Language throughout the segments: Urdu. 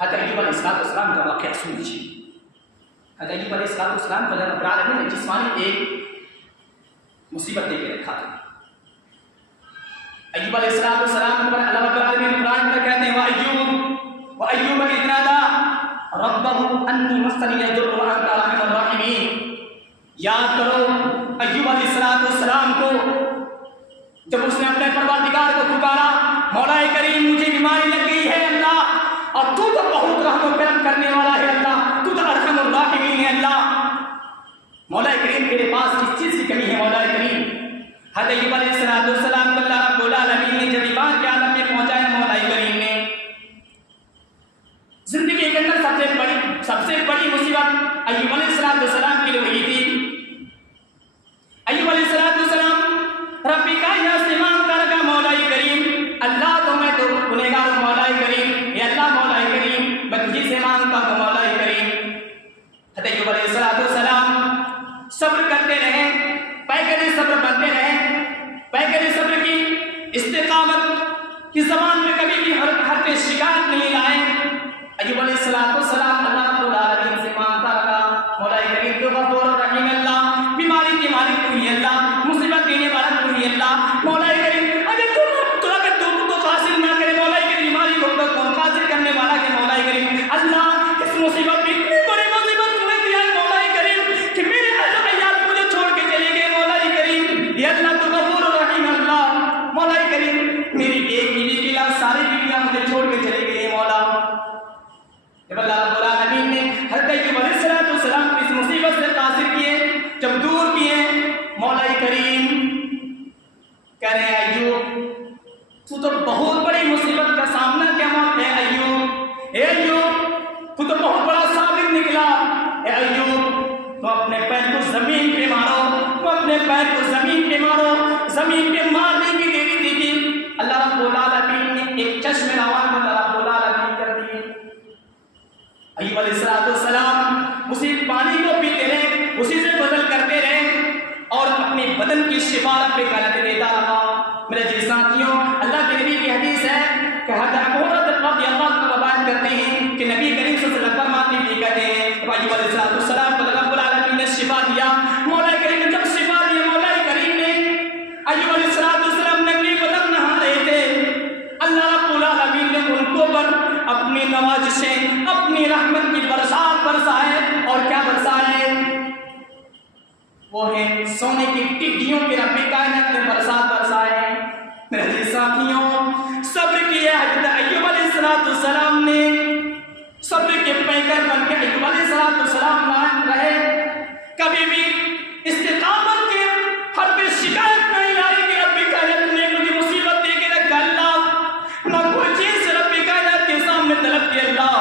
حضرت ایوب علیہ السلام کا واقعہ سن لیجیے. حضرت ایوب علیہ السلام کو رب العالمین نے جسمانی ایک مصیبت دے کے رکھا تھا. ایوب علیہ السلام پر اللہ رب العالمین قرآن میں کہتے ہیں وَأَيُّوبَ إِذْ نَادَىٰ رَبَّهُ أَنِّي مَسَّنِيَ الضُّرُّ وَأَنتَ أَرْحَمُ الرَّاحِمِينَ. یاد کرو ایوب علیہ السلام کو جب اس نے اپنے پروردگار کو پکارا، مولا کریم مجھے بیماری لگ گئی ہے اللہ، اور تو بہت رحم و کرم کرنے والا ہے اللہ، تو ارحم الراحمین ہے اللہ، مولا کریم میرے پاس کس چیز کی کمی ہے مولا کریم. حضرت ایوب علیہ السلام کو اللہ رب العالمین نے جب ایمان کے عالم میں پہنچایا، مولا کریم نے زندگی کے اندر سب سے بڑی مصیبت ایوب علیہ السلام کے لیے وہی تھی. ایوب علیہ السلام ربی کا یا سے مانگتا رکھا، مولا کریم اللہ تو میں تو گنہگار ہوں مولا کریم، اے اللہ مولا کریم میں تجھی سے مانگتا ہوں مولا کریم. حضرت ایوب علیہ السلام صبر کرتے رہے، پیکر صبر بنتے رہے، پیکر صبر کی استقامت کی زبان میں کبھی بھی حرف شکایت نہیں لائے. ایوب علیہ السلام اللہ رب العالمین سے مانگتا رہا، مولا کریم تو غفور الرحیم اللہ، بیماری کے مالک تو ہی اللہ، مصیبت دینے والا تو ہی اللہ، مولا کریم اگر تو حاصل نہ کرے مولا کریم بیماری کو حاصل کرنے والا کہ مولا کریم اللہ اس مصیبت میں اتنی بڑی مصیبت تم نے دیا ہے مولا کریم کہ میرے اہل عیال مجھے چھوڑ کے چلے گئے مولا کریم، یہ اللہ تو غفور الرحیم اللہ، مولا کریم میری ایک بیوی کے علاوہ ساری بیویاں مجھے چھوڑ کے چلے گئے مولا. جب اللہ رب العالمین نے حضرت ایوب علیہ السلام کو اس مصیبت سے قاصر کیے، جب دور کیے، مولا کریم کہہ رہے ہیں ایوب تو بہت بڑی مصیبت کا سامنا کیا موت ہے ایوب، اے ایوب تو بہت بڑا صابر نکلا، اے ایوب تو اپنے پیر کو زمین پہ مارو، تو اپنے پیر کو زمین پہ مارو. زمین پہ مارنے کی دیری تھی کہ اللہ رب العالمین نے ایک چشم روان کو اللہ رب العالمین کر دیے. ایوب علیہ السلام اسی پانی کو پیتے رہے، اسی سے بدل کرتے رہے اور اپنے بدن کی شفا رب پہ غلط دیتا رہا. میرے جی ساتھیوں، اللہ کے نبی کی حدیث ہے کہ حضرت ابو ہریرہ رضی اللہ عنہ روایت کرتے ہیں کہ نبی کریم صلی اللہ علیہ وسلم فرماتے ہیں کہتے ہیں ایوب علیہ السلام کو رب العالمین نے شفا دیا. مولا کریم نے جب شفا دیا، مولا کریم نے ایوب علیہ السلام ننگے بدن نہا رہے تھے، اللہ رب العالمین نے ان کو پر اپنی نوازشیں، اپنی رحمت کی برسات برسائے. اور کیا برسائے؟ وہ ہے سونے کی ٹڈیوں کے رب کائنات نے برسات برسائے. میرے ساتھیوں، صبر کیے حضرت ایوب علیہ السلام نے، صبر کے پیکر بن کے ایوب علیہ السلام رہے، کبھی بھی استقامت کے حرف شکایت نہیں لائی کہ رب کائنات نے مجھے مصیبت دے کے رکھا اللہ، نہ کوئی چیز رب کائنات کے سامنے طلب کی اللہ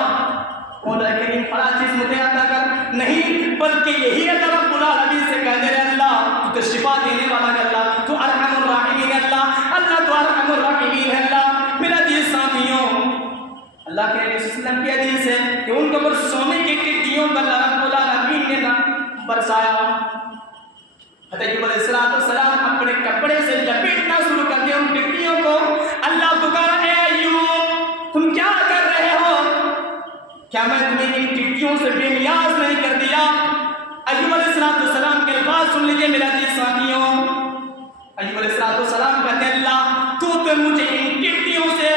مولا کریم فلاں چیز مجھے عطا کر، نہیں بلکہ یہی اللہ رب العالمین سے کہہ دے اللہ تو شفا دینے والا ہے اللہ، تو ارحم الراحمین ہے اللہ تو ارحم الراحمین ہے اللہ. میرا جی ساتھیوں، اللہ کے نبی صلی اللہ علیہ وسلم کی حدیث ہے کہ ان کے اوپر سونے کی ٹڈیوں کا اللہ رب العالمین نے برسایا. حضرت ایوب علیہ السلام اپنے کپڑے سے لپیٹنا شروع کر دیا ان ٹڈیوں کو. اللہ پکارا، اے ایوب تم کیا کر رہے ہو؟ کیا میں تمہیں ان ٹڈیوں سے بے نیاز نہیں کر دیا؟ ایوب علیہ السلام کے الفاظ سن لیجیے میرا جی ساتھیوں. ایوب علیہ السلام کہتے ہیں اللہ تو مجھے ان ٹڈیوں سے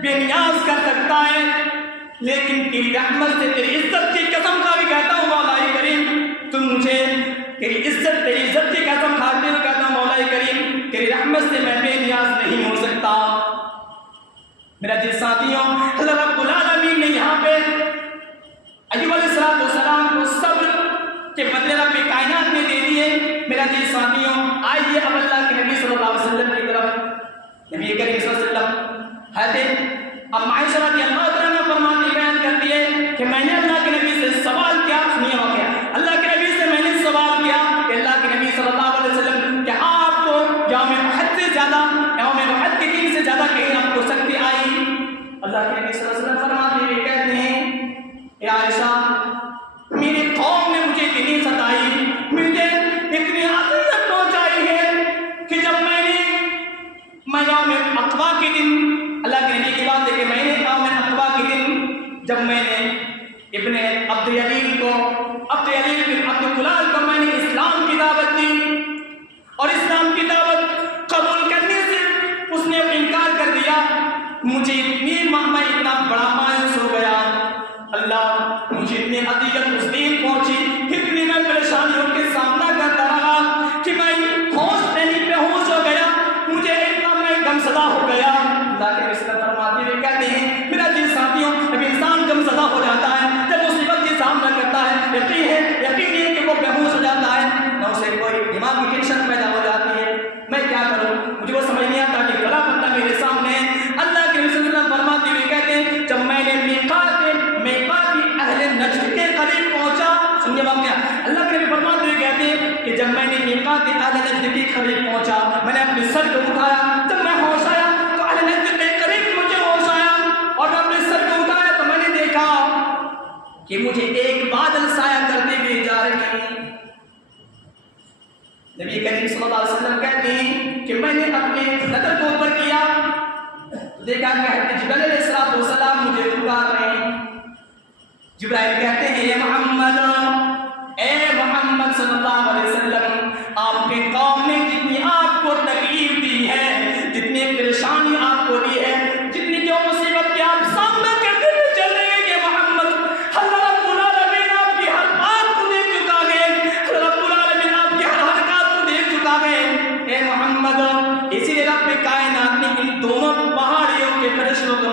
بے نیاز کر سکتا ہے، لیکن تیری رحمت سے تیری عزت کی قسم کھا کے کہتا ہوں مولا کریم تم مجھے تیری عزت کی قسم کھاتے ہوئے کہتا ہوں مولا کریم تیری رحمت سے میں بے نیاز نہیں ہو سکتا. میرا جی ساتھیوں، اللہ رب العالمین نے یہاں پہ ایوب علیہ السلام کو صبر کے بدلے رب کائنات نے دے دیے. میرا جی ساتھیوں، آئیے اب اللہ کے نبی صلی اللہ علیہ وسلم کی طرف. نبی کریم صلی اللہ علیہ وسلم حضرت ام عائشہ رضی اللہ عنہا فرماتی بیان کرتی ہے کہ میں نے اللہ کے نبی سے سوال کیا، سنیے ہو گیا، اللہ کے نبی سے میں نے سوال کیا کہ اللہ کے نبی صلی اللہ علیہ وسلم کہ آپ کو یوم احد سے زیادہ، یوم احد کے دن سے زیادہ کہیں آپ کو سختی آئی؟ اللہ کے نبی صلی اللہ علیہ وسلم فرماتے ہوئے کہتے ہیں اے عائشہ میری قوم نے مجھے اتنی ستائی، مجھے اتنی اذیت پہنچائی ہے کہ جب میں یوم عقبہ کے دن، اللہ کے نبی کی بات ہے کہ میں نے یوم عقبہ کے دن جب میں نے ابن عبد یلیل کو عبد یلیل بن عبد کلال کو میں نے اسلام کی دعوت دی اور اسلام کی دعوت قبول کرنے سے اس نے انکار کر دیا، مجھے میں اتنا بڑا مایوس ہو گیا، اللہ مجھے اتنی اذیت اس دن پہنچی، اتنی میں پریشانیوں کے سامنا کرتا رہا کہ میں ہوش نہیں بے ہوش ہو گیا، مجھے اتنا میں غمزدہ ہو گیا۔ اللہ کے رسول فرماتے ہوئے کہتے ہیں میرا جن ساتھیوں جب انسان غمزدہ ہو جاتا ہے، جب مصیبت کا سامنا کرتا ہے، یقین ہے کہ وہ بے ہوش ہو جاتا ہے، نہ اسے کوئی دماغی ٹینشن پیدا ہو جاتی ہے، میں کیا کروں، مجھے وہ سمجھ نہیں آتا کہ فلاں بندہ میرے سامنے ہے۔ اللہ کے رسول فرماتے ہوئے کہتے ہیں جب میں نے میقات اہل نجد کے قریب پہنچا، سنیے واقعہ، اللہ کے نبی فرماتے ہوئے کہتے ہیں کہ جب میں نے میقات اہل نجد کے قریب پہنچا، میں نے اپنے سر کو اٹھایا، جب میں ہوش آیا تو اہل نجد کے قریب مجھے ہوش آیا اور میں اپنے سر کو اٹھایا تو میں نے دیکھا کہ مجھے ایک بادل سایہ کرتے ہوئے جا رہے ہیں۔ نبی کریم صلی اللہ علیہ وسلم کہتے ہیں کہ میں نے اپنے نظر کو اوپر کیا، دیکھا کہ جبرائیل علیہ السلام مجھے پکار رہے ہیں۔ جبرائیل کہتے ہیں اے محمد صلی اللہ علیہ وسلم، آپ کے قوم نے جتنی آپ کو تکلیف دی ہے، جتنی پریشانی آپ کو دی ہے، جتنی جو مصیبت کے آپ سامنا کرتے ہوئے چل رہے ہیں کہ محمد، اللہ رب العالمین آپ کی ہر بات کو دیکھ چکا ہے، اللہ رب العالمین آپ کی ہر حرکات کو دیکھ چکا ہے اے محمد۔ اسی لیے رب کائنات نے ان دونوں پہاڑیوں کے فرشتوں کو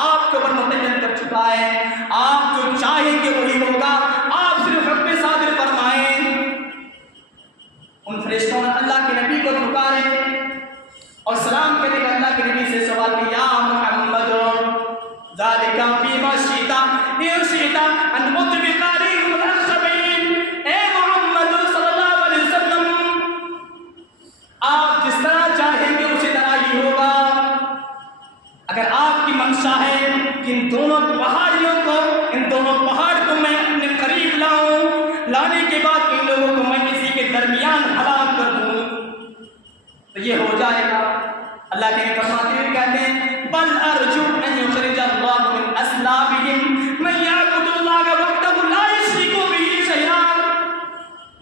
آپ کے اوپر متعین کر چکا ہے، آپ جو چاہیں گے وہی ہوگا، آپ صرف حکم صادر فرمائیں۔ ان فرشتوں نے اللہ کے نبی کو پکارے اور سلام کرنے کا اللہ کے نبی سے سوال کیا، یا محمد ذالک فیما شئت ان شئت ان اطبق علیہم الاخشبین، اے محمد صلی اللہ علیہ وسلم آپ جس طرح چاہیں گے اسی طرح ہی ہوگا۔ اگر آپ کی منشا ہے کہ ان دونوں پہاڑیوں کو، ان دونوں پہاڑ کو میں اپنے قریب لاؤں، لانے کے بعد ان لوگوں کو میں کسی کے درمیان ہلاک کر دوں تو یہ ہو جائے گا۔ اللہ کے فرماتے ہوئے کہتے ہیں بل ارجو ان یخرج اللہ من اصلابہم من یعبد اللہ وحدہ لا یشرک بہ شیئا،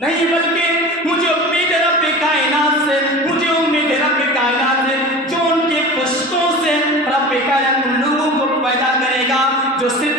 نہیں بلکہ مجھے امید ہے رب کائنات سے، مجھے امید ہے رب کائنات سے جو ان کے پشتوں سے رب کائنات ان لوگوں کو پیدا کرے گا جو صرف